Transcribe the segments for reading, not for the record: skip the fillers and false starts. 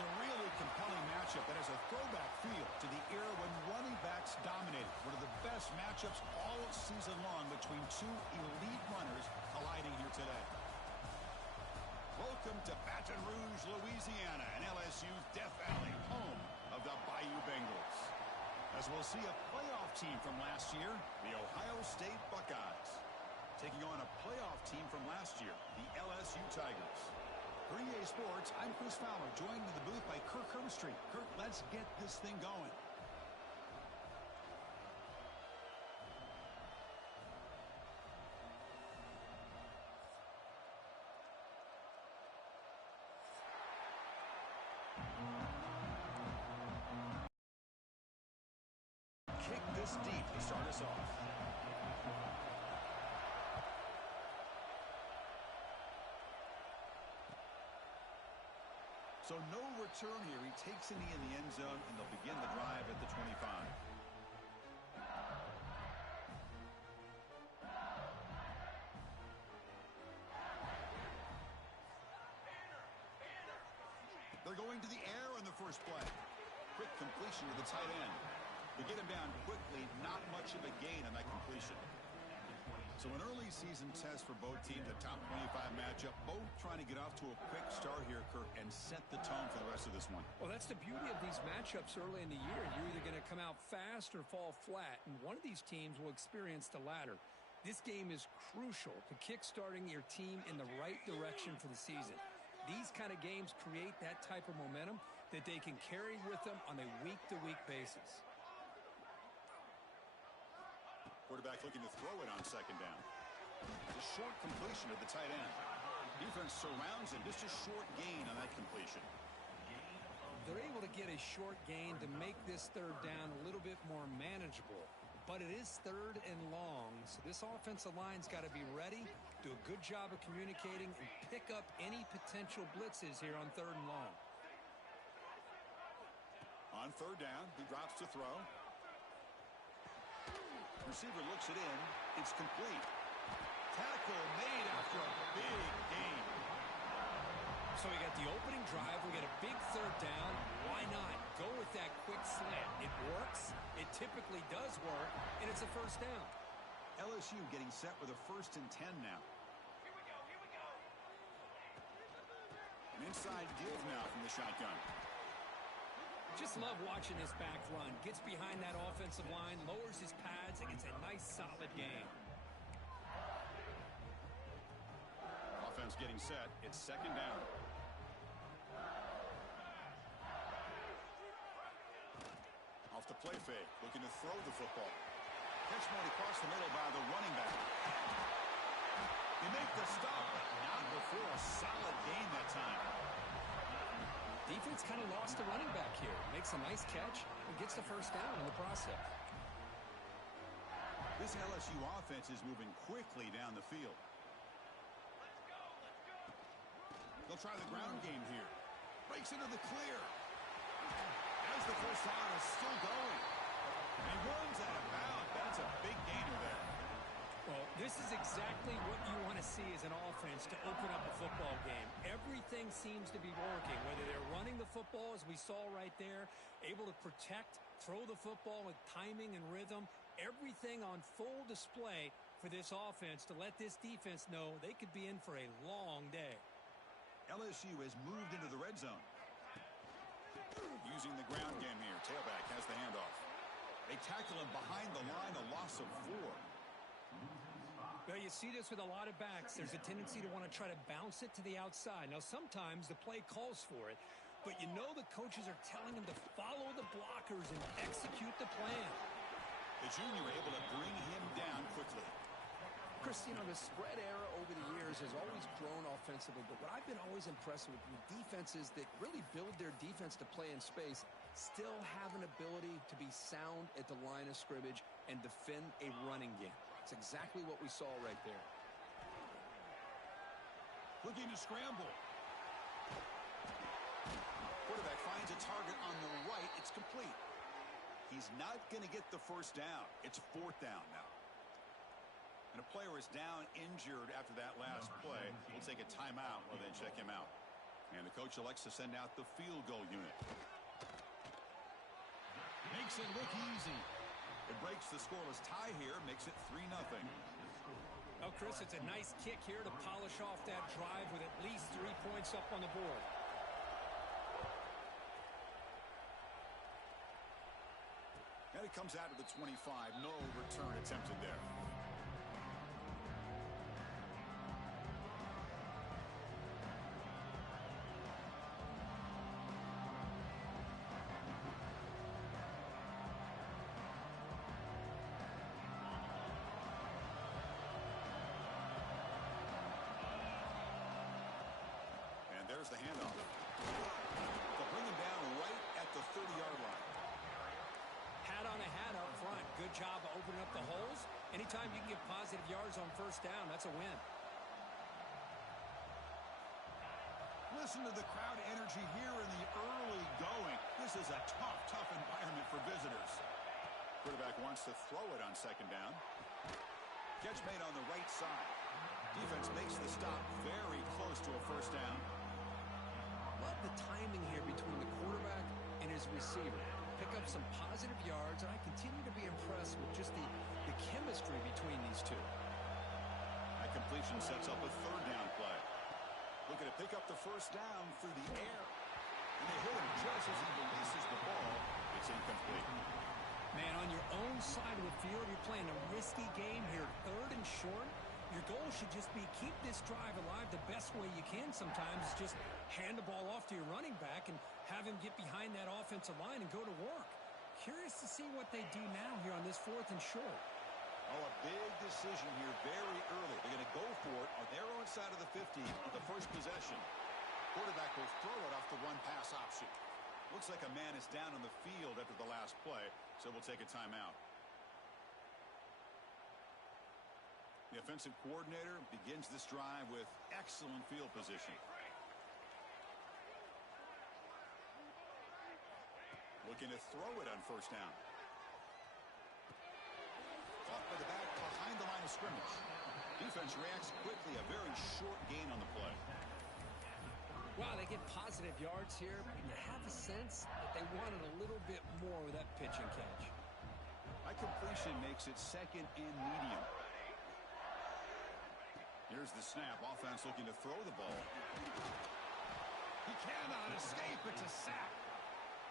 It's a really compelling matchup that has a throwback feel to the era when running backs dominated. One of the best matchups all season long between two elite runners colliding here today. Welcome to Baton Rouge, Louisiana, and LSU's Death Valley, home of the Bayou Bengals. As we'll see a playoff team from last year, the Ohio State Buckeyes, taking on a playoff team from last year, the LSU Tigers. For EA Sports, I'm Chris Fowler, joined in the booth by Kirk Herbstreit. Kirk, let's get this thing going. Kick this deep to start us off. So no return here. He takes it in the end zone, and they'll begin the drive at the 25. They're going to the air on the first play. Quick completion to the tight end. They get him down quickly, not much of a gain on that completion. So an early season test for both teams, a top 25 matchup, both trying to get off to a quick start here, Kirk, and set the tone for the rest of this one. Well, that's the beauty of these matchups early in the year. You're either going to come out fast or fall flat, and one of these teams will experience the latter. This game is crucial to kick-starting your team in the right direction for the season. These kind of games create that type of momentum that they can carry with them on a week-to-week basis. Quarterback looking to throw it on second down. A short completion to the tight end. Defense surrounds him. Just a short gain on that completion. They're able to get a short gain to make this third down a little bit more manageable. But it is third and long, so this offensive line's got to be ready, do a good job of communicating, and pick up any potential blitzes here on third and long. On third down, he drops to throw. Receiver looks it in. It's complete. Tackle made after a big gain. So we got the opening drive. We got a big third down. Why not? Go with that quick slant. It works. It typically does work. And it's a first down. LSU getting set with a 1st and 10 now. Here we go. An inside give now from the shotgun. Just love watching this back run. Gets behind that offensive line, lowers his pads, and gets a nice solid game. Offense getting set. It's second down. Off the play fake. Looking to throw the football. Catch mode across the middle by the running back. They make the stop, but not before a solid gain that time. Defense kind of lost the running back here. Makes a nice catch and gets the first down in the process. This LSU offense is moving quickly down the field. They'll try the ground game here. Breaks into the clear. As the first down is still going. And he runs out of bounds. That's a big gainer there. Well, this is exactly what you want to see as an offense to open up a football game. Everything seems to be working, whether they're running the football, as we saw right there, able to protect, throw the football with timing and rhythm, everything on full display for this offense to let this defense know they could be in for a long day. LSU has moved into the red zone. Using the ground game here. Tailback has the handoff. They tackle him behind the line, a loss of 4. Well, you see this with a lot of backs. There's a tendency to want to try to bounce it to the outside. Now, sometimes the play calls for it, but you know the coaches are telling him to follow the blockers and execute the plan. The junior able to bring him down quickly. Chris, you know, the spread era over the years has always grown offensively, but what I've been always impressed with defenses that really build their defense to play in space still have an ability to be sound at the line of scrimmage and defend a running game. It's exactly what we saw right there. Looking to scramble. Quarterback finds a target on the right. It's complete. He's not going to get the first down. It's 4th down now. And a player is down injured after that last play. We'll take a timeout while they check him out. And the coach elects to send out the field goal unit. Makes it look easy. It breaks the scoreless tie here, makes it 3-0. Oh, Chris, it's a nice kick here to polish off that drive with at least 3 points up on the board. And it comes out to the 25. No return attempted there. And there's the handoff. They'll bring him down right at the 30-yard line. Hat on a hat up front. Good job of opening up the holes. Anytime you can get positive yards on first down, that's a win. Listen to the crowd energy here in the early going. This is a tough environment for visitors. Quarterback wants to throw it on second down. Catch made on the right side. Defense makes the stop very close to a first down. Love the timing here between the quarterback and his receiver. Pick up some positive yards, and I continue to be impressed with just the chemistry between these two. That completion sets up a third down play. Looking to pick up the first down through the air. And they hit him just as he releases the ball. It's incomplete. Man, on your own side of the field, you're playing a risky game here. Third and short. Your goal should just be keep this drive alive the best way you can sometimes. Is just hand the ball off to your running back and have him get behind that offensive line and go to work. Curious to see what they do now here on this fourth and short. Oh, a big decision here very early. They're going to go for it on their own side of the 50 on the first possession. Quarterback will throw it off the run-pass option. Looks like a man is down on the field after the last play, so we'll take a timeout. The offensive coordinator begins this drive with excellent field position. Looking to throw it on first down. Caught by the back behind the line of scrimmage. Defense reacts quickly. A very short gain on the play. Wow, they get positive yards here, but you have a sense that they wanted a little bit more with that pitch and catch. That completion makes it second and medium. Here's the snap. Offense looking to throw the ball. He cannot escape. It's a sack.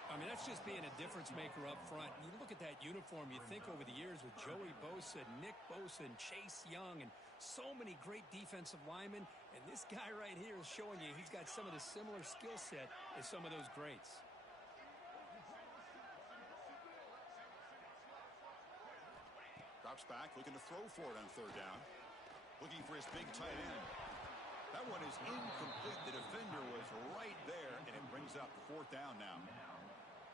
I mean, that's just being a difference maker up front. You look at that uniform, you think over the years with Joey Bosa, Nick Bosa, and Chase Young, and so many great defensive linemen. And this guy right here is showing you he's got some of the similar skill set as some of those greats. Drops back, looking to throw for it on third down. Looking for his big tight end. That one is incomplete. The defender was right there, and it brings up fourth down now.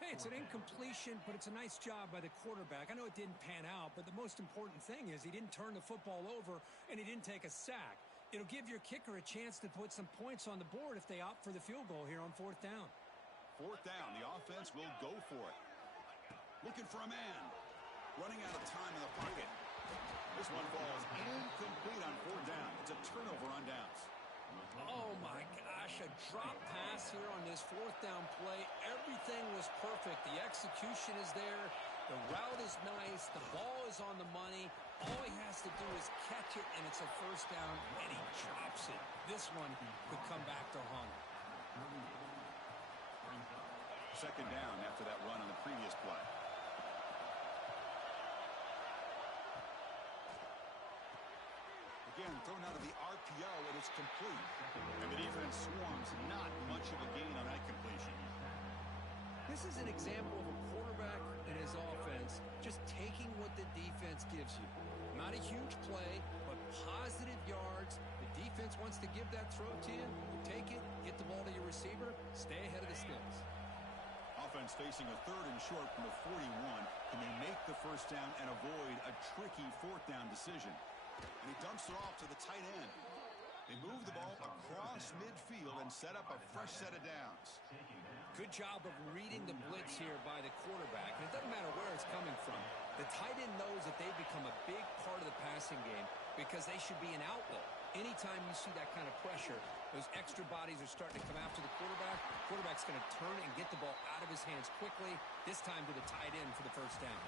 Hey, it's an incompletion, but it's a nice job by the quarterback. I know it didn't pan out, but the most important thing is he didn't turn the football over, and he didn't take a sack. It'll give your kicker a chance to put some points on the board if they opt for the field goal here on fourth down. Fourth down, the offense will go for it. Looking for a man. Running out of time in the pocket. This one falls incomplete on fourth down. It's a turnover on downs. Oh, my gosh, a drop pass here on this fourth down play. Everything was perfect. The execution is there. The route is nice. The ball is on the money. All he has to do is catch it, and it's a first down, and he drops it. This one could come back to haunt him. Second down after that run on the previous play. Again, thrown out of the RPO, and it's complete. And the defense swarms. Not much of a gain on that completion. This is an example of a quarterback and his offense just taking what the defense gives you. Not a huge play, but positive yards. The defense wants to give that throw to you. You take it, get the ball to your receiver, stay ahead of the sticks. Offense facing a third and short from the 41. Can they make the first down and avoid a tricky fourth down decision? And he dumps it off to the tight end. They move the ball across midfield and set up a fresh set of downs. Good job of reading the blitz here by the quarterback. And it doesn't matter where it's coming from. The tight end knows that they've become a big part of the passing game. because they should be an outlet. Anytime you see that kind of pressure, those extra bodies are starting to come after the quarterback. The quarterback's going to turn and get the ball out of his hands quickly, this time to the tight end for the first down.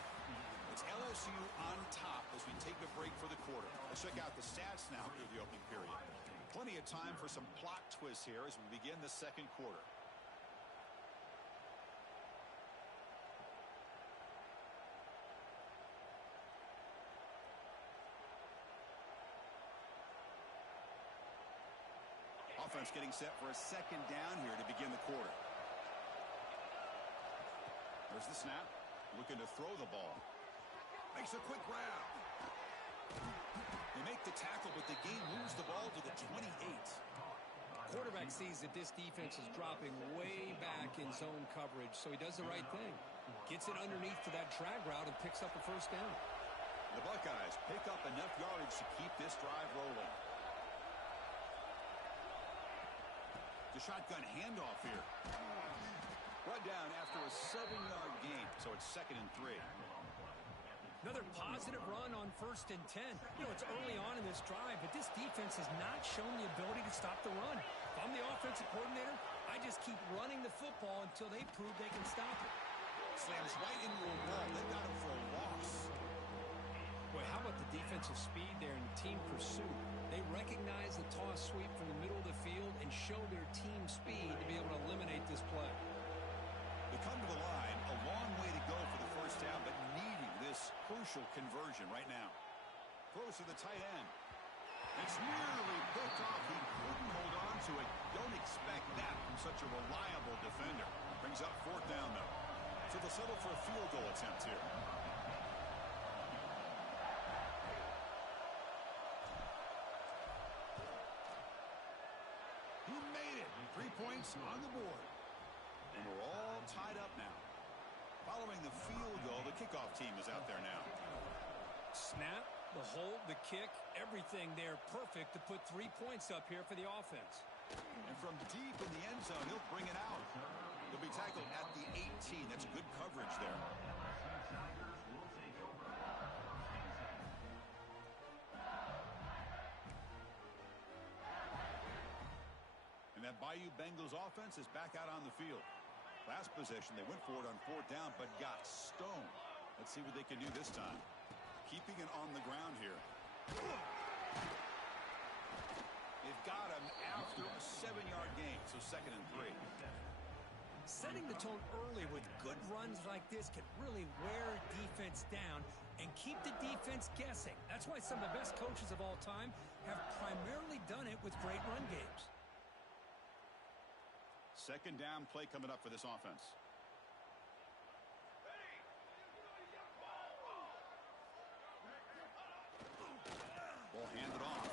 It's LSU on top as we take a break for the quarter. Let's check out the stats now through the opening period. Plenty of time for some plot twists here as we begin the second quarter. Offense getting set for a second down here to begin the quarter. There's the snap. Looking to throw the ball. Makes a quick grab. They make the tackle, but the game moves the ball to the 28. Quarterback sees that this defense is dropping way back in zone coverage, so he does the right thing. Gets it underneath to that drag route and picks up a first down. The Buckeyes pick up enough yardage to keep this drive rolling. The shotgun handoff here. Brought down after a 7-yard gain, so it's 2nd and 3. Another positive run on 1st and 10. You know, it's early on in this drive, but this defense has not shown the ability to stop the run. If I'm the offensive coordinator, I just keep running the football until they prove they can stop it. Slams right into a wall. They got him for a loss. Boy, how about the defensive speed there in team pursuit? They recognize the toss sweep from the middle of the field and show their team speed to be able to eliminate this play. They come to the line, a long way to go for the first down, but needing this crucial conversion right now. Throws to the tight end. It's nearly picked off. He couldn't hold on to it. Don't expect that from such a reliable defender. Brings up 4th down, though. So they'll settle for a field goal attempt here. He made it. 3 points on the board. And we're all tied up now. Following the field goal, the kickoff team is out there now. Snap, the hold, the kick, everything there perfect to put 3 points up here for the offense. And from deep in the end zone, he'll bring it out. He'll be tackled at the 18. That's good coverage there. And that Bayou Bengals offense is back out on the field. Last possession, they went for it on 4th down, but got stoned. Let's see what they can do this time. Keeping it on the ground here. They've got him after a 7-yard gain, so 2nd and 3. Setting the tone early with good runs like this can really wear defense down and keep the defense guessing. That's why some of the best coaches of all time have primarily done it with great run games. 2nd down play coming up for this offense. Ball handed off.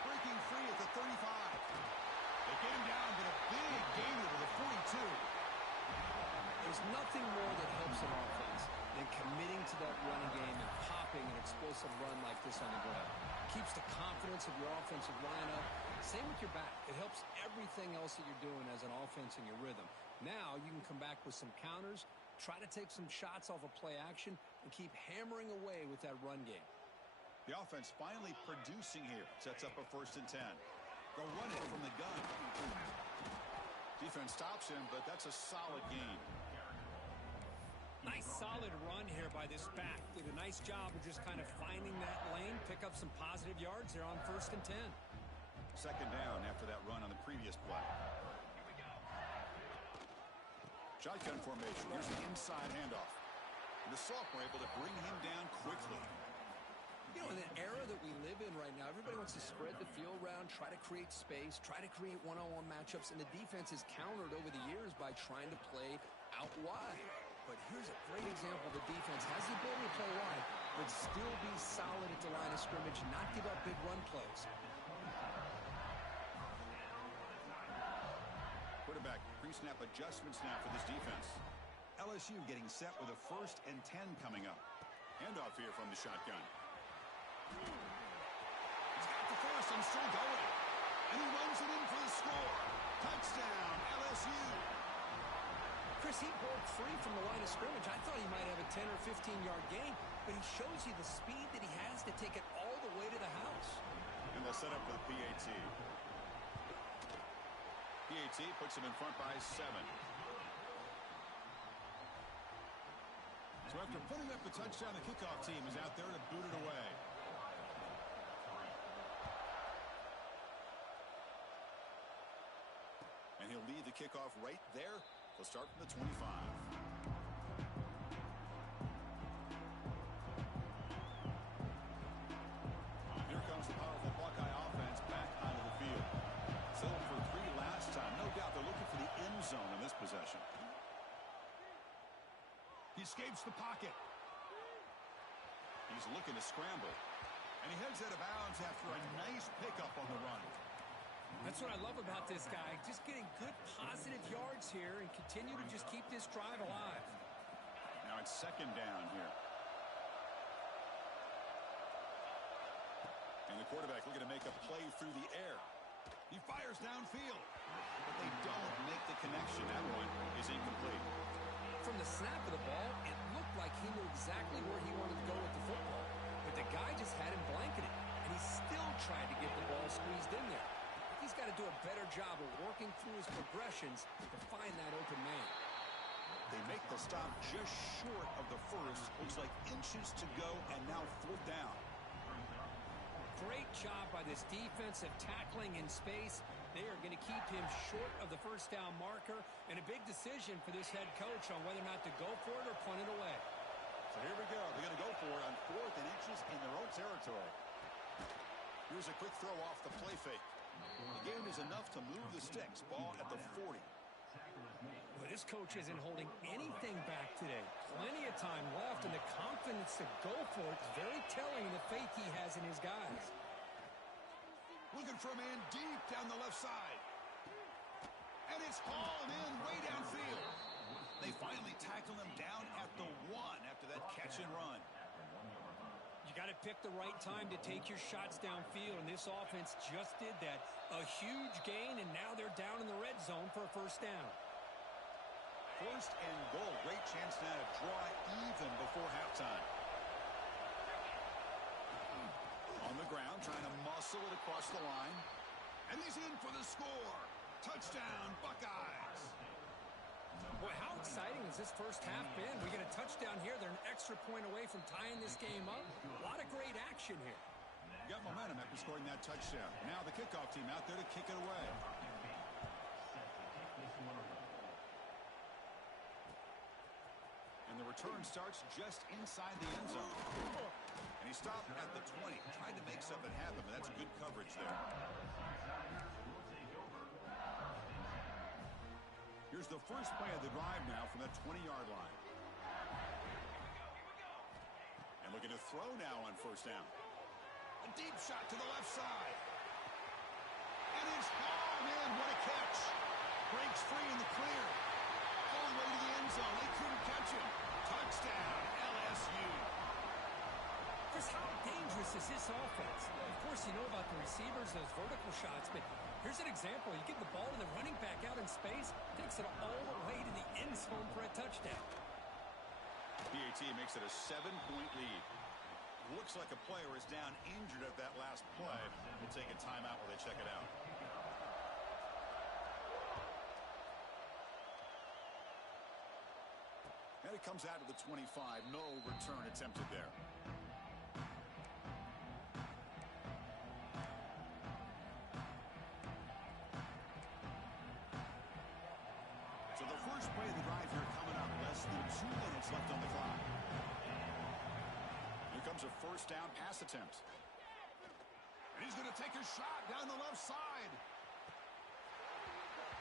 Breaking free at the 35. They get him down, but a big gain over the 42. There's nothing more that helps an offense than committing to that running game and popping an explosive run like this on the ground. Keeps the confidence of your offensive line up. Same with your back. It helps everything else that you're doing as an offense in your rhythm. Now you can come back with some counters, try to take some shots off of play action, and keep hammering away with that run game. The offense finally producing here. Sets up a 1st and 10. They'll run it from the gun. Defense stops him, but that's a solid gain. Nice solid run here by this back. Did a nice job of just kind of finding that lane, pick up some positive yards there on 1st and 10. 2nd down after that run on the previous play. Shotgun formation. Here's the inside handoff. And the sophomore able to bring him down quickly. You know, in the era that we live in right now, everybody wants to spread the field around, try to create space, try to create one-on-one matchups, and the defense is countered over the years by trying to play out wide. But here's a great example. The defense has the ability to play wide, but still be solid at the line of scrimmage, not give up big run plays. Quarterback pre-snap adjustments now for this defense. LSU getting set with a 1st and 10 coming up. Handoff here from the shotgun. He's got the first and still going. And he runs it in for the score. Touchdown, LSU. Chris, he broke free from the line of scrimmage. I thought he might have a 10 or 15-yard gain, but he shows you the speed that he has to take it all the way to the house. And they'll set up for the PAT. PAT puts him in front by 7. So after putting up the touchdown, the kickoff team is out there to boot it away. And he'll lead the kickoff right there. He'll start from the 25. Here comes the powerful Buckeye offense back onto the field. Settled for 3 last time. No doubt they're looking for the end zone in this possession. He escapes the pocket. He's looking to scramble. And he heads out of bounds after a nice pickup on the run. That's what I love about this guy. Just getting good positive yards here and continue to just keep this drive alive. Now it's 2nd down here. And the quarterback looking to make a play through the air. He fires downfield. But they don't make the connection. That one is incomplete. From the snap of the ball, it looked like he knew exactly where he wanted to go with the football. But the guy just had him blanketed, and he still tried to get the ball squeezed in there. He's got to do a better job of working through his progressions to find that open man. They make the stop just short of the first. Looks like inches to go, and now 4th down. Great job by this defensive tackling in space. They are going to keep him short of the 1st down marker, and a big decision for this head coach on whether or not to go for it or punt it away. So here we go. They're going to go for it on 4th and inches in their own territory. Here's a quick throw off the play fake. The game is enough to move the sticks. Ball at the 40. Well, this coach isn't holding anything back today. Plenty of time left, and the confidence to go for it is very telling in the faith he has in his guys. Looking for a man deep down the left side. And it's hauled in way downfield. They finally tackle him down at the 1 after that catch and run. You got to pick the right time to take your shots downfield, and this offense just did that. A huge gain, and now they're down in the red zone for a 1st down. 1st and goal. Great chance now to draw even before halftime. On the ground, trying to muscle it across the line. And he's in for the score. Touchdown, Buckeyes. Boy, how exciting has this first half been? We get a touchdown here. They're an extra point away from tying this game up. A lot of great action here. Got momentum after scoring that touchdown. Now the kickoff team out there to kick it away. And the return starts just inside the end zone. And he stopped at the 20. Tried to make something happen, but that's good coverage there. Here's the first play of the drive now from that 20-yard line. And looking to throw now on 1st down. A deep shot to the left side. And it's hauled in. What a catch. Breaks free in the clear. All the way to the end zone. They couldn't catch him. Touchdown, LSU. Chris, how dangerous is this offense? Of course, you know about the receivers, those vertical shots, but here's an example. You get the ball to the running back out in space, takes it all the way to the end zone for a touchdown. PAT makes it a 7-point lead. Looks like a player is down injured at that last play. We'll take a timeout while they check it out. And it comes out to the 25. No return attempted there. So the first play of the drive here coming up. Less than 2 minutes left on the clock. Here comes a 1st down pass attempt. And he's going to take a shot down the left side.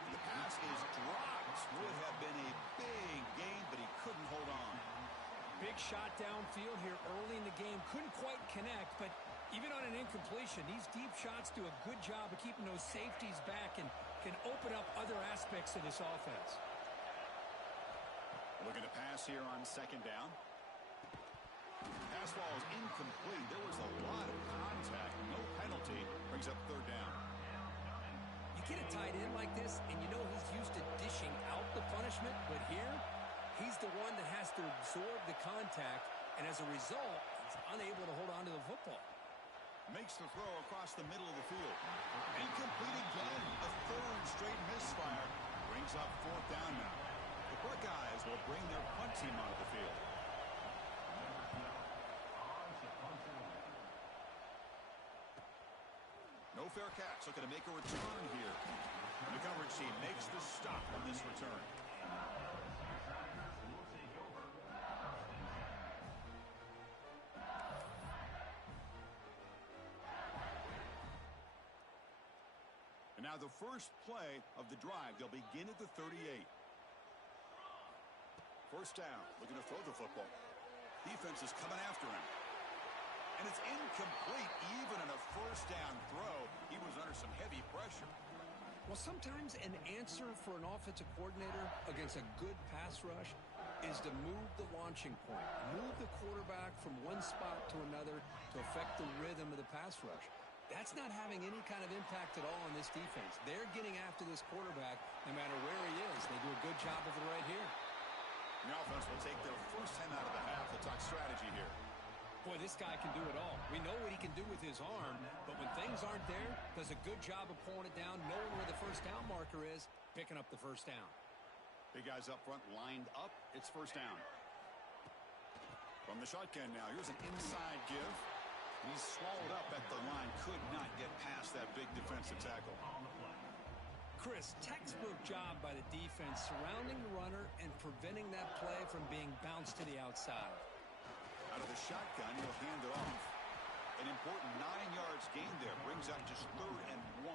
The pass is dropped. Would have been a big gain, but he couldn't hold on. Big shot downfield here early in the game. Couldn't quite connect, but even on an incompletion, these deep shots do a good job of keeping those safeties back and can open up other aspects of this offense. Looking to pass here on 2nd down. Pass ball is incomplete. There was a lot of contact. No penalty. Brings up 3rd down. You get a tight end like this, and you know he's used to dishing out the punishment, but here, he's the one that has to absorb the contact, and as a result, he's unable to hold on to the football. Makes the throw across the middle of the field. Incomplete again. A third straight misfire. Brings up fourth down now. The Buckeyes will bring their punt team onto the field. No fair catch. Looking to make a return here. The coverage team makes the stop on this return. And now the first play of the drive. They'll begin at the 38. First down. Looking to throw the football. Defense is coming after him. And it's incomplete. Even in a first down throw, he was under some heavy pressure. Well, sometimes an answer for an offensive coordinator against a good pass rush is to move the launching point, move the quarterback from one spot to another to affect the rhythm of the pass rush. That's not having any kind of impact at all on this defense. They're getting after this quarterback no matter where he is. They do a good job of it right here. The offense will take their first 10 out of the half. They'll talk strategy here. Boy, this guy can do it all. We know what he can do with his arm, but when things aren't there, does a good job of pulling it down, knowing where the first down marker is, picking up the first down. Big guys up front lined up. It's first down. From the shotgun now, here's an inside give. He's swallowed up at the line. Could not get past that big defensive tackle. Chris, textbook job by the defense surrounding the runner and preventing that play from being bounced to the outside. Out of the shotgun, he'll hand it off. An important 9 yards gain there. Brings up just 3rd and 1.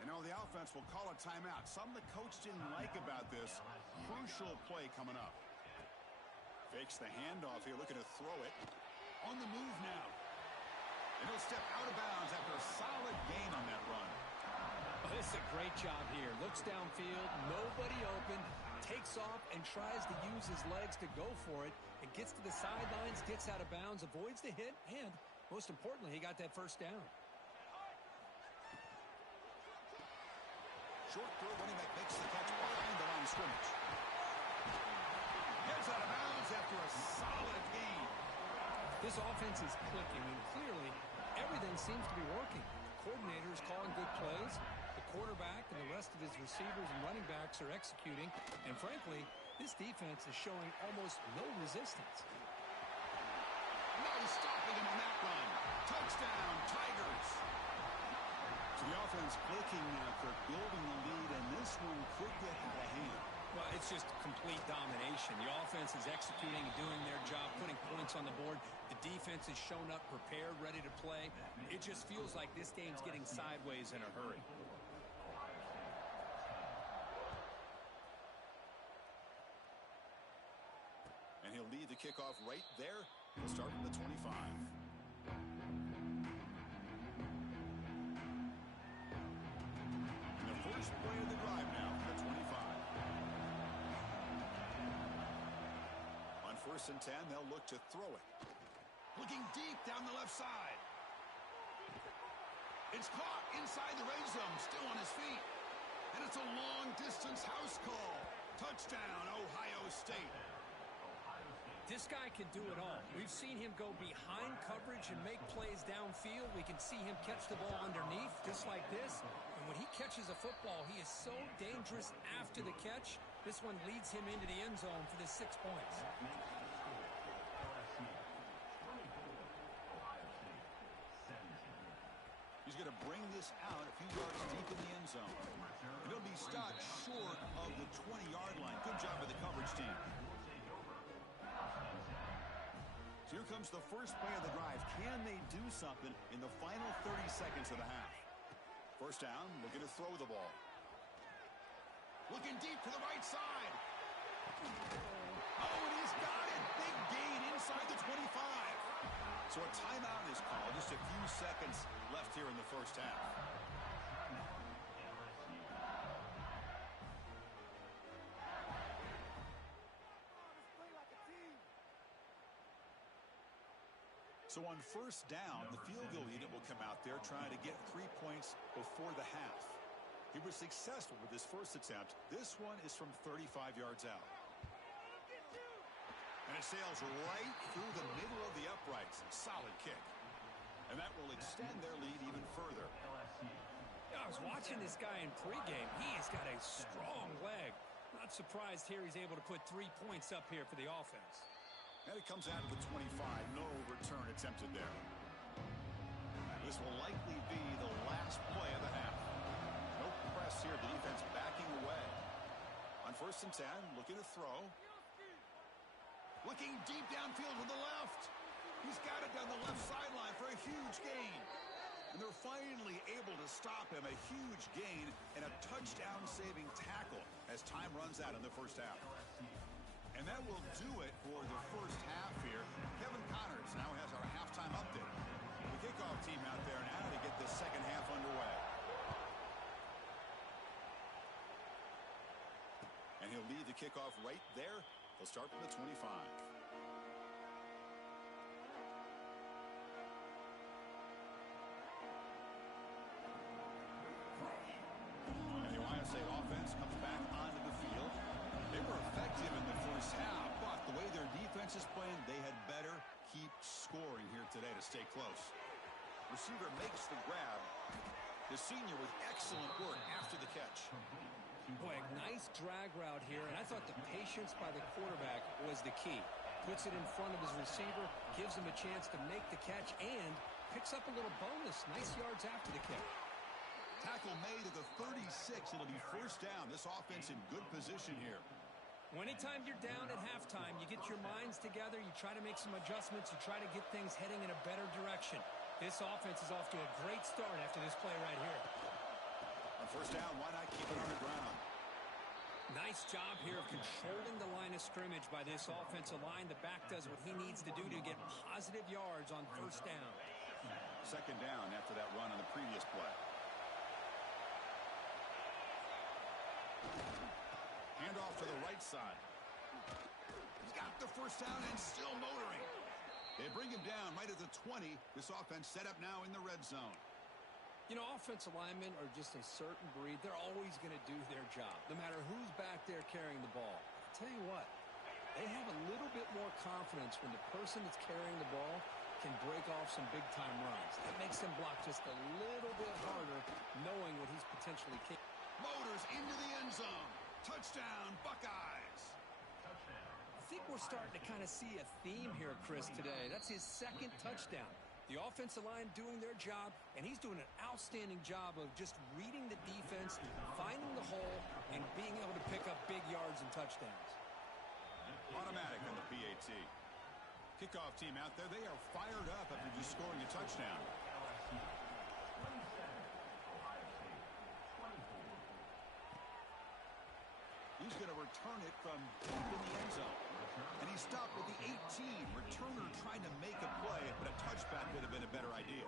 And now the offense will call a timeout. Something the coach didn't like about this. Crucial play coming up. Fakes the handoff here, looking to throw it. On the move now. And he'll step out of bounds after a solid gain on that run. Oh, this is a great job here. Looks downfield, nobody open, takes off and tries to use his legs to go for it. It gets to the sidelines, gets out of bounds, avoids the hit, and most importantly, he got that first down. Short throw, running back makes the catch behind the line of scrimmage. Gets out of bounds after a solid gain. This offense is clicking, and clearly everything seems to be working. The coordinator is calling good plays. The quarterback and the rest of his receivers and running backs are executing. And frankly, this defense is showing almost no resistance. No stopping him on that run. Touchdown, Tigers. So the offense clicking now, Kirk, building the lead, and this one could get out of hand. Well, it's just complete domination. The offense is executing and doing their job, putting points on the board. The defense has shown up prepared, ready to play. It just feels like this game's getting sideways in a hurry. And he'll lead the kickoff right there. He'll start from the 25. And the first play of the drive now from the 25. On 1st and 10, they'll look to throw it. Looking deep down the left side. It's caught inside the red zone, still on his feet. And it's a long-distance house call. Touchdown, Ohio State. This guy can do it all. We've seen him go behind coverage and make plays downfield. We can see him catch the ball underneath, just like this. And when he catches a football, he is so dangerous after the catch. This one leads him into the end zone for the 6 points. He's going to bring this out a few yards deep in the end zone. And he'll be stopped short of the 20-yard line. Good job by the coverage team. So here comes the first play of the drive. Can they do something in the final 30 seconds of the half? First down, looking to throw the ball. Looking deep to the right side. Oh, and he's got it. Big gain inside the 25. So a timeout is called. Just a few seconds left here in the first half. So on first down, the field goal unit will come out there trying to get 3 points before the half. He was successful with his first attempt. This one is from 35 yards out. And it sails right through the middle of the uprights. Solid kick. And that will extend their lead even further. I was watching this guy in pregame. He's got a strong leg. Not surprised here he's able to put 3 points up here for the offense. And it comes out of the 25. No return attempted there. This will likely be the last play of the half. No press here. The defense backing away. On first and 10, looking to throw. Looking deep downfield with the left. He's got it down the left sideline for a huge gain. And they're finally able to stop him. A huge gain and a touchdown-saving tackle as time runs out in the first half. And that will do it for the first half here. Kevin Connors now has our halftime update. The kickoff team out there now to get the second half underway. And he'll lead the kickoff right there. They'll start from the 25. And the Ohio State offense comes back onto the field. They were effective in the first half, but the way their defense is playing, they had better keep scoring here today to stay close. Receiver makes the grab. The senior with excellent work after the catch. Boy, a nice drag route here, and I thought the patience by the quarterback was the key. Puts it in front of his receiver, gives him a chance to make the catch, and picks up a little bonus. Nice yards after the kick. Tackle made at the 36. It'll be first down. This offense in good position here. Well, anytime you're down at halftime, you get your minds together, you try to make some adjustments, you try to get things heading in a better direction. This offense is off to a great start after this play right here. On first down, why not keep it on the ground? Nice job here of controlling the line of scrimmage by this offensive line. The back does what he needs to do to get positive yards on first down. Second down after that run on the previous play. Handoff to the right side. He's got the first down and still motoring. They bring him down right at the 20. This offense set up now in the red zone. You know, offensive linemen are just a certain breed. They're always going to do their job, no matter who's back there carrying the ball. I'll tell you what, they have a little bit more confidence when the person that's carrying the ball can break off some big-time runs. That makes them block just a little bit harder, knowing what he's potentially capable. Motors into the end zone. Touchdown, Buckeyes. I think we're starting to kind of see a theme here, Chris, today. That's his second touchdown. The offensive line doing their job, and he's doing an outstanding job of just reading the defense, finding the hole, and being able to pick up big yards and touchdowns. Automatic on the PAT. Kickoff team out there, they are fired up after just scoring a touchdown. He's going to return it from deep in the end zone. And he stopped with the 18. Returner trying to make a play, but a touchback would have been a better idea.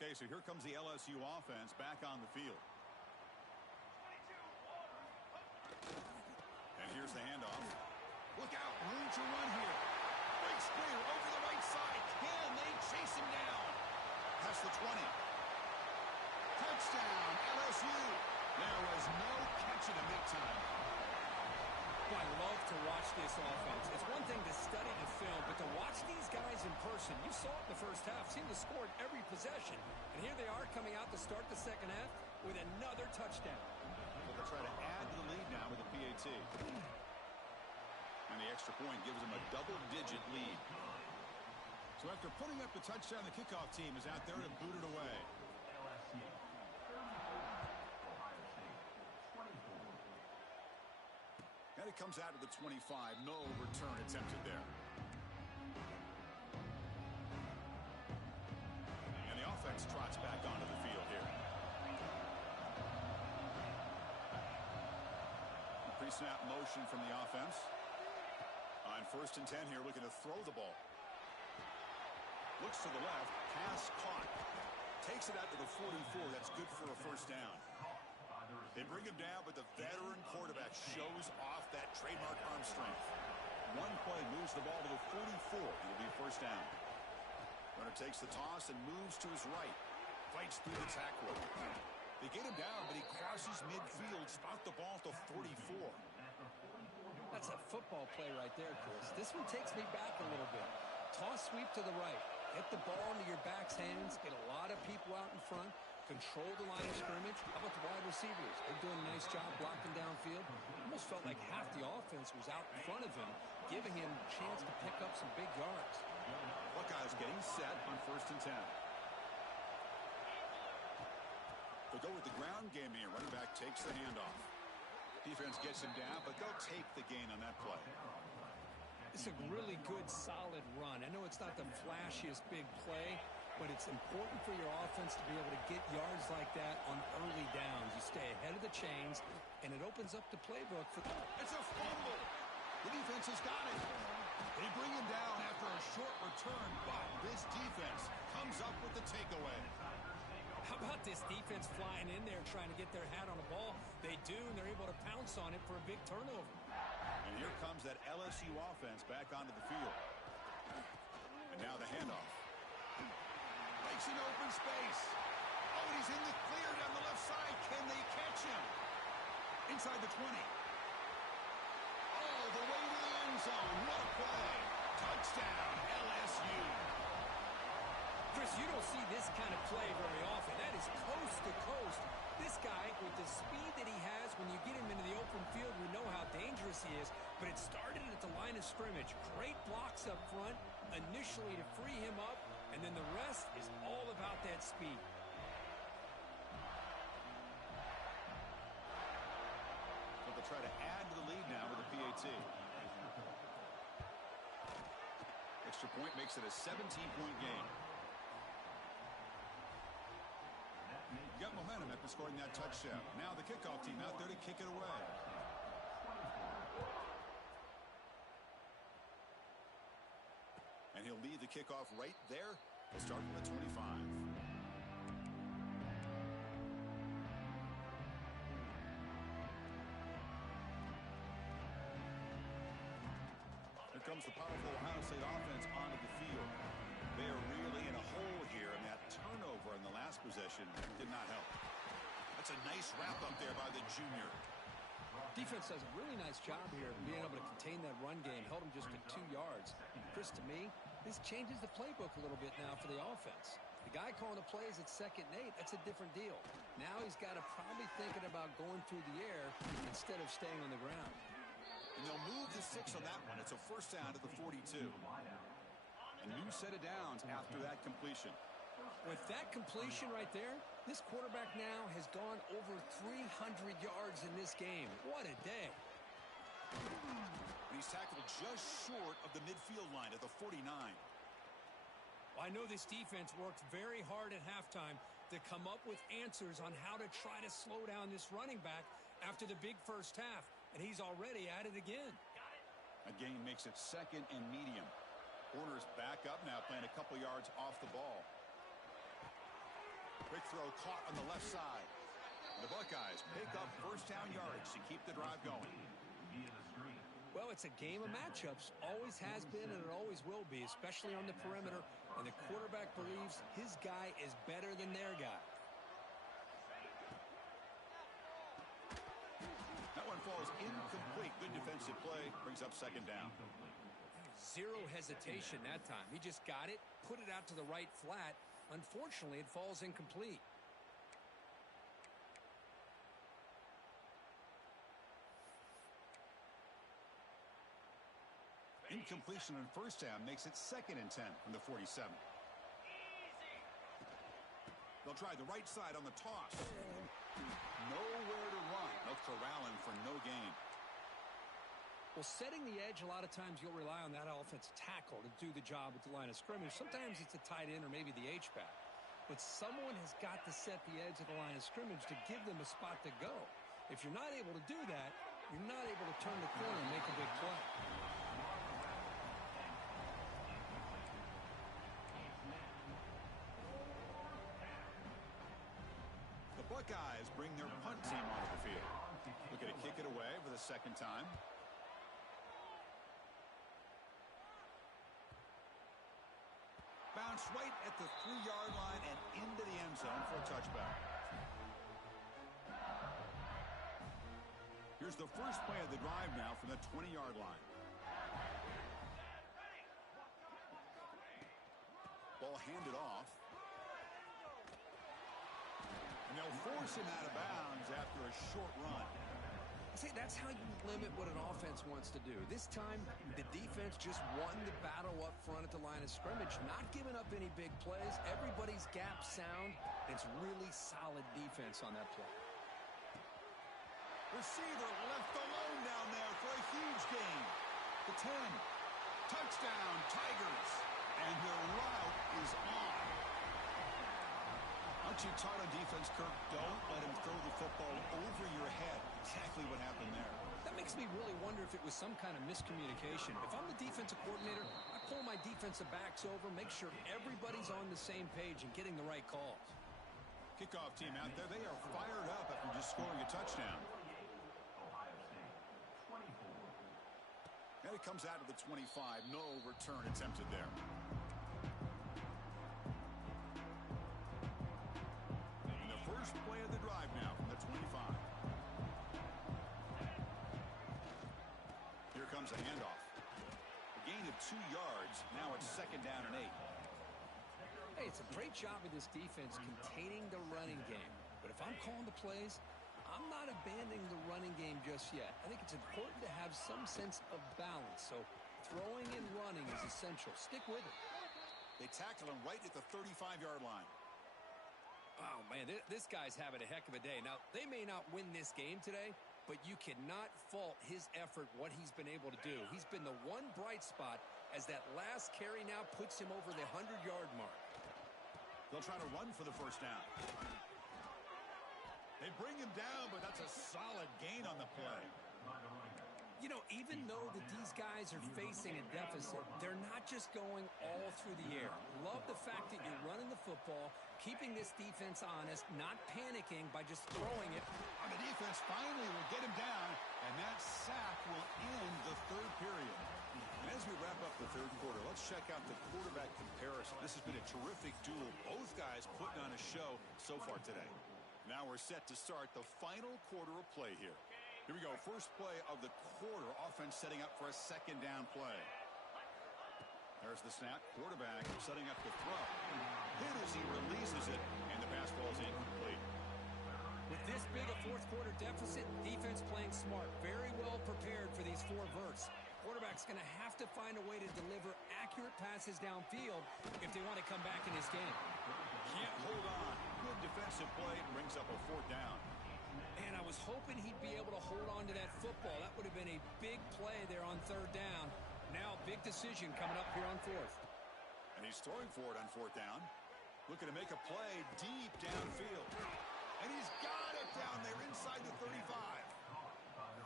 Okay, so here comes the LSU offense back on the field. And here's the handoff. Look out, room to run here. Breaks clear over the right side. Can they chase him down? Past the 20. Touchdown, LSU. There was no catch in the mid-time. I love to watch this offense. It's one thing to study the film, but to watch these guys in person, you saw it in the first half, seemed to score every possession. And here they are coming out to start the second half with another touchdown. They'll try to add to the lead now with the PAT. And the extra point gives them a double-digit lead. So after putting up the touchdown, the kickoff team is out there to boot it away. And it comes out to the 25. No return attempted there. And the offense trots back onto the field here. Pre-snap motion from the offense. On first and 10 here, looking to throw the ball. Looks to the left. Pass caught. Takes it out to the 44. That's good for a first down. They bring him down, but the veteran quarterback shows off that trademark arm strength. One play moves the ball to the 44. It'll be first down. Runner takes the toss and moves to his right. Fights through the tackle. They get him down, but he crosses midfield, spot the ball to 44. That's a football play right there, Chris. This one takes me back a little bit. Toss sweep to the right. Get the ball into your back's hands. Get a lot of people out in front. Control the line of scrimmage. How about the wide receivers? They're doing a nice job blocking downfield. Almost felt like half the offense was out in front of him, giving him a chance to pick up some big yards. Buckeyes getting set on 1st and 10. They'll go with the ground game here. Running back takes the handoff. Defense gets him down, but they'll take the gain on that play. It's a really good, solid run. I know it's not the flashiest big play, but it's important for your offense to be able to get yards like that on early downs. You stay ahead of the chains, and it opens up the playbook for them. It's a fumble. The defense has got it. They bring him down after a short return, but this defense comes up with the takeaway. How about this defense flying in there trying to get their hat on the ball? They do, and they're able to pounce on it for a big turnover. And here comes that LSU offense back onto the field. And now the handoff. Makes an open space. Oh, and he's in the clear down the left side. Can they catch him? Inside the 20. All the way to the end zone. What a play. Touchdown, LSU. Chris, you don't see this kind of play very often. That is coast to coast. This guy, with the speed that he has, when you get him into the open field, we know how dangerous he is. But it started at the line of scrimmage. Great blocks up front, initially to free him up, and then the rest is all about that speed. So they'll try to add to the lead now with a PAT. Extra point makes it a 17-point game. Got momentum after scoring that touchdown. Now the kickoff team out there to kick it away. And he'll lead the kickoff right there. We'll start from the 25. Here comes the powerful Ohio State offense onto the field. They are really in a hole here, and that turnover in the last possession did not help. That's a nice wrap up there by the junior. Defense does a really nice job here of being able to contain that run game. Held him just to 2 yards. Chris, to me, this changes the playbook a little bit now for the offense. The guy calling the plays at 2nd and 8, that's a different deal. Now he's got to probably thinking about going through the air instead of staying on the ground. And they'll move the 6 on that one. It's a first down to the 42. A new set of downs after that completion. With that completion right there, this quarterback now has gone over 300 yards in this game. What a day. He's tackled just short of the midfield line at the 49. Well, I know this defense worked very hard at halftime to come up with answers on how to try to slow down this running back after the big first half, and he's already at it again. A gain makes it 2nd and medium. Warner's back up now, playing a couple yards off the ball. Quick throw caught on the left side. The Buckeyes pick up first down yards to keep the drive going. Well, it's a game of matchups. Always has been, and it always will be, especially on the perimeter. And the quarterback believes his guy is better than their guy. That one falls incomplete. Good defensive play. Brings up 2nd down. Zero hesitation that time. He just got it, put it out to the right flat. Unfortunately, it falls incomplete. Incompletion on first down makes it 2nd and 10 from the 47. They'll try the right side on the toss. Nowhere to run. They'll corral him for no gain. Well, setting the edge, a lot of times you'll rely on that offensive tackle to do the job at the line of scrimmage. Sometimes it's a tight end or maybe the H-back. But someone has got to set the edge of the line of scrimmage to give them a spot to go. If you're not able to do that, you're not able to turn the corner and make a big play. The Buckeyes bring their punt team onto the field. a second time. Bounce right at the 3-yard line and into the end zone for a touchback. Here's the first play of the drive now from the 20-yard line. Ball handed off. And they'll force him out of bounds after a short run. See, that's how you limit what an offense wants to do. This time, the defense just won the battle up front at the line of scrimmage, not giving up any big plays. Everybody's gap sound. It's really solid defense on that play. Receiver left alone down there for a huge gain. The 10. Touchdown, Tigers. And the route is on. Aren't you taught on defense, Kirk? Don't let him throw the football over your head. Exactly what happened there. That makes me really wonder if it was some kind of miscommunication. If I'm the defensive coordinator, I pull my defensive backs over, make sure everybody's on the same page and getting the right calls. Kickoff team out there. They are fired up after just scoring a touchdown. And it comes out of the 25. No return attempted there. And the first play of the drive now from the 25. Here comes a handoff. A gain of 2 yards. Now it's second down and 8. Hey, it's a great job of this defense containing the running game. But if I'm calling the plays, I'm not abandoning the running game just yet. I think it's important to have some sense of balance. So throwing and running is essential. Stick with it. They tackle him right at the 35-yard line. Oh, man, this guy's having a heck of a day. Now, they may not win this game today, but you cannot fault his effort, what he's been able to do. He's been the one bright spot as that last carry now puts him over the 100-yard mark. They'll try to run for the first down. They bring him down, but that's a solid gain on the play. You know, even though that these guys are facing a deficit, they're not just going all through the air. Love the fact that you're running the football, keeping this defense honest, not panicking by just throwing it. And the defense finally will get him down, and that sack will end the third period. And as we wrap up the third quarter, let's check out the quarterback comparison. This has been a terrific duel. Both guys putting on a show so far today. Now we're set to start the final quarter of play here. Here we go. First play of the quarter. Offense setting up for a second down play. There's the snap. Quarterback setting up the throw. Hit as he releases it, and the pass ball is incomplete. With this big a fourth quarter deficit, defense playing smart. Very well prepared for these 4 verts. Quarterback's going to have to find a way to deliver accurate passes downfield if they want to come back in this game. Can't hold on. Good defensive play. Brings up a 4th down. And I was hoping he'd be able to hold on to that football. That would have been a big play there on 3rd down. Now, big decision coming up here on 4th. And he's throwing for it on 4th down. Looking to make a play deep downfield. And he's got it down there inside the 35.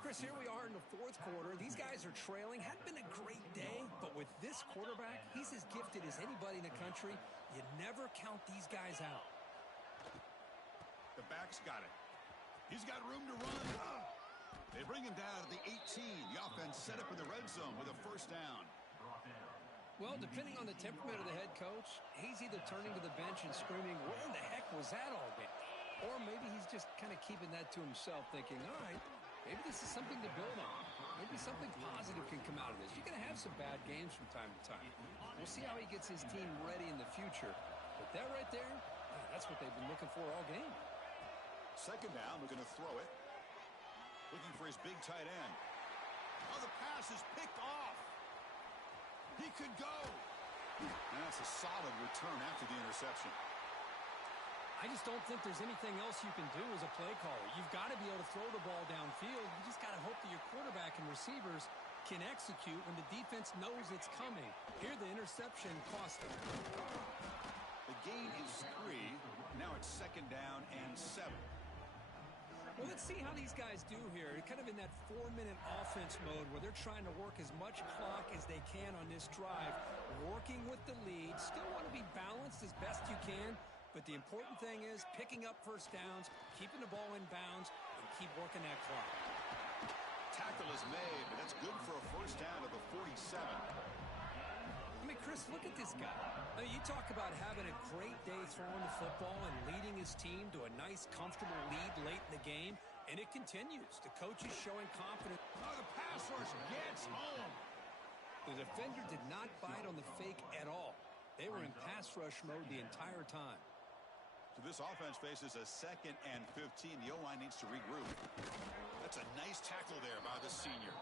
Chris, here we are in the 4th quarter. These guys are trailing. Hadn't been a great day, but with this quarterback, he's as gifted as anybody in the country. You never count these guys out. The back's got it. He's got room to run. They bring him down to the 18. The offense set up in the red zone with a 1st down. Well, depending on the temperament of the head coach, he's either turning to the bench and screaming, where in the heck was that all game? Or maybe he's just kind of keeping that to himself, thinking, all right, maybe this is something to build on. Maybe something positive can come out of this. You're going to have some bad games from time to time. We'll see how he gets his team ready in the future. But that right there, that's what they've been looking for all game. Second down, looking to throw it. Looking for his big tight end. Oh, the pass is picked off. He could go. And that's a solid return after the interception. I just don't think there's anything else you can do as a play caller. You've got to be able to throw the ball downfield. You just got to hope that your quarterback and receivers can execute when the defense knows it's coming. Here, the interception cost them. The gain is 3. Now it's second down and 7. Well, let's see how these guys do here. Kind of in that 4-minute offense mode where they're trying to work as much clock as they can on this drive, working with the lead. Still want to be balanced as best you can, but the important thing is picking up 1st downs, keeping the ball in bounds, and keep working that clock. Tackle is made, but that's good for a first down at the 47. I mean, Chris, look at this guy. I mean, you talk about having a great day throwing the football and leading his team to a nice, comfortable lead late in the game, and it continues. The coach is showing confidence. Oh, the pass rush gets home. The defender did not bite on the fake at all. They were in pass rush mode the entire time. So this offense faces a 2nd and 15. The O-line needs to regroup. That's a nice tackle there by the senior.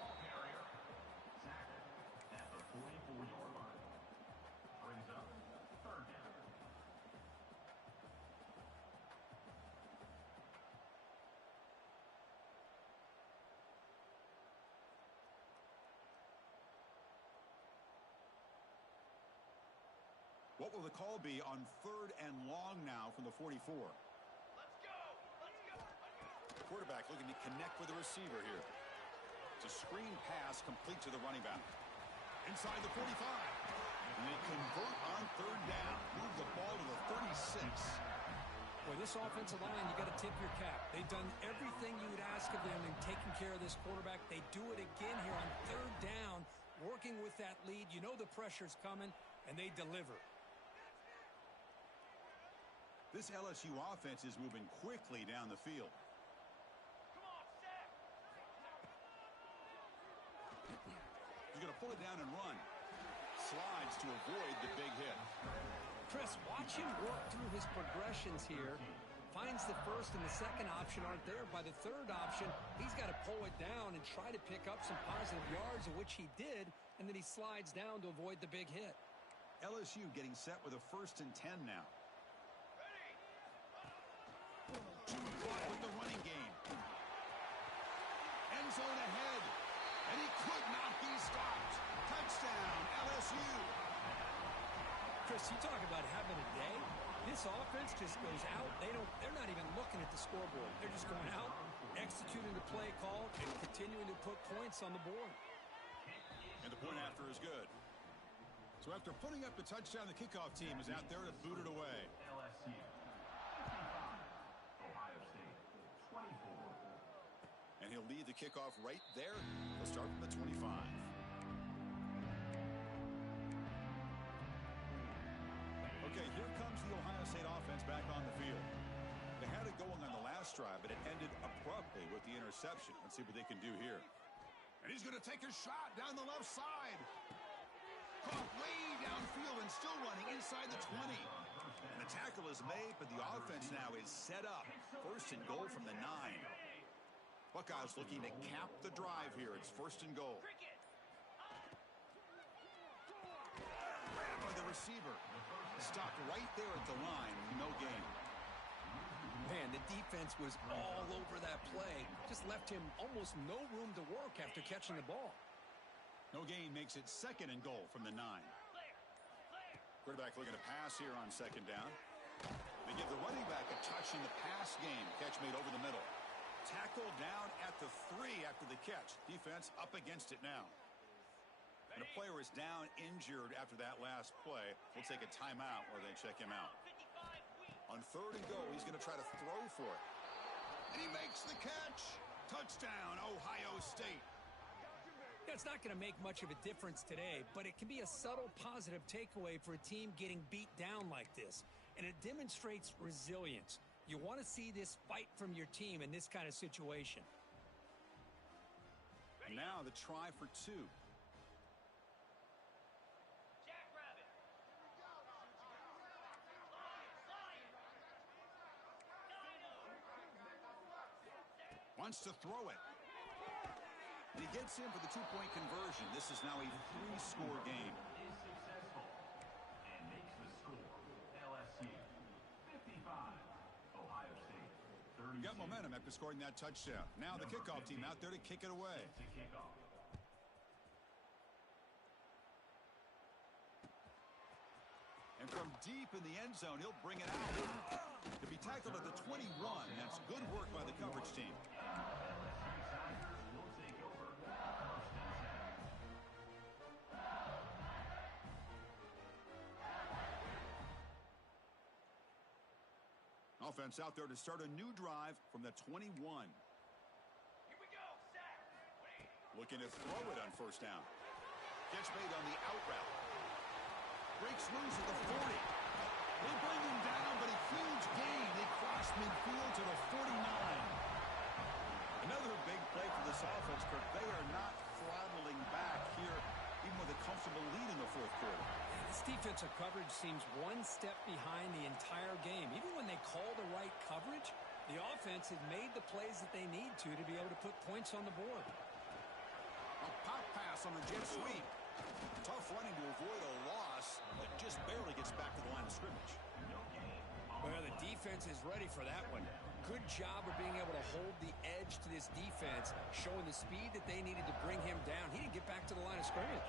What will the call be on 3rd and long now from the 44? Let's go! Quarterback looking to connect with the receiver here. It's a screen pass complete to the running back. Inside the 45. And they convert on 3rd down. Move the ball to the 36. Boy, this offensive line, you got to tip your cap. They've done everything you would ask of them in taking care of this quarterback. They do it again here on 3rd down, working with that lead. You know the pressure's coming, and they deliver. This LSU offense is moving quickly down the field. Come on, Zach! He's going to pull it down and run. Slides to avoid the big hit. Chris, watch him work through his progressions here. Finds the first and the second option aren't there. By the third option, he's got to pull it down and try to pick up some positive yards, of which he did, and then he slides down to avoid the big hit. LSU getting set with a 1st and 10 now. Too block with the running game. End zone ahead. And he could not be stopped. Touchdown, LSU. Chris, you talk about having a day. This offense just goes out. They're not even looking at the scoreboard. They're just going out, executing the play call, and continuing to put points on the board. And the point after is good. So after putting up the touchdown, the kickoff team is out there to boot it away. LSU. Ohio State, 24. And he'll lead the kickoff right there. He'll start from the 25. Okay, here comes the Ohio State offense back on the field. They had it going on the last drive, but it ended abruptly with the interception. Let's see what they can do here. And he's going to take a shot down the left side. Caught way downfield and still running inside the 20. And the tackle is made, but the offense now is set up. 1st and goal from the 9. Buckeyes looking to cap the drive here. It's 1st and goal. Grabbed by the receiver. Stopped right there at the line. No gain. Man, the defense was all over that play. Just left him almost no room to work after catching the ball. No gain makes it 2nd and goal from the 9. Quarterback looking to pass here on 2nd down. They give the running back a touch in the pass game. Catch made over the middle. Tackle down at the 3 after the catch. Defense up against it now. And a player is down injured after that last play. We'll take a timeout while they check him out. On 3rd and goal, he's going to try to throw for it. And he makes the catch. Touchdown, Ohio State. It's not going to make much of a difference today, but it can be a subtle positive takeaway for a team getting beat down like this. And it demonstrates resilience. You want to see this fight from your team in this kind of situation. And now the try for 2. Jackrabbit. Wants to throw it. And he gets in for the 2-point conversion. This is now a 3-score game. Is successful and makes the score. LSU, 55. Ohio State, 30. Got momentum after scoring that touchdown. Now the kickoff team out there to kick it away. To kick off. And from deep in the end zone, he'll bring it out. To be tackled at the 21. That's good work by the coverage team. Offense out there to start a new drive from the 21. Here we go, Zach. Looking to throw it on first down. Gets made on the out route. Breaks loose at the 40. They bring him down, but a huge gain. They cross midfield to the 49. Another big play for this offense, Kirk. They are not throttling back here, even with a comfortable lead in the fourth quarter. This defensive coverage seems one step behind the entire game. Even when they call the right coverage, the offense has made the plays that they need to be able to put points on the board. A pop pass on the jet sweep. Tough running to avoid a loss, but just barely gets back to the line of scrimmage. Well, the defense is ready for that one. Good job of being able to hold the edge to this defense, showing the speed that they needed to bring him down. He didn't get back to the line of scrimmage.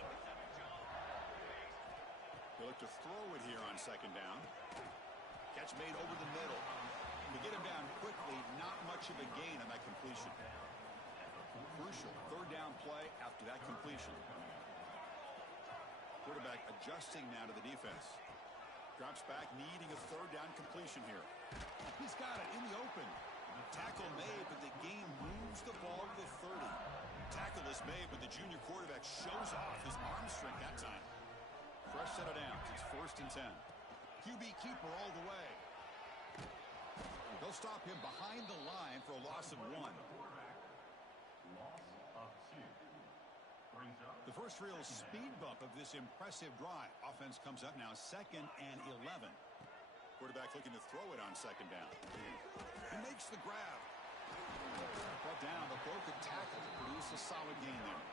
They look to throw it here on second down. Catch made over the middle. To get him down quickly, not much of a gain on that completion. Crucial third down play after that completion. Quarterback adjusting now to the defense. Drops back, needing a third down completion here. He's got it in the open. Tackle made, but the game moves the ball to the 30. Tackle is made, but the junior quarterback shows off his arm strength that time. Fresh set of downs. It's 1st and 10. QB keeper all the way. They'll stop him behind the line for a loss of 1. Loss of 2. Brings up The first real speed bump of this impressive drive. Offense comes up now 2nd and 11. Quarterback looking to throw it on second down. He makes the grab. Brought down, the broken tackle to produce a solid gain there.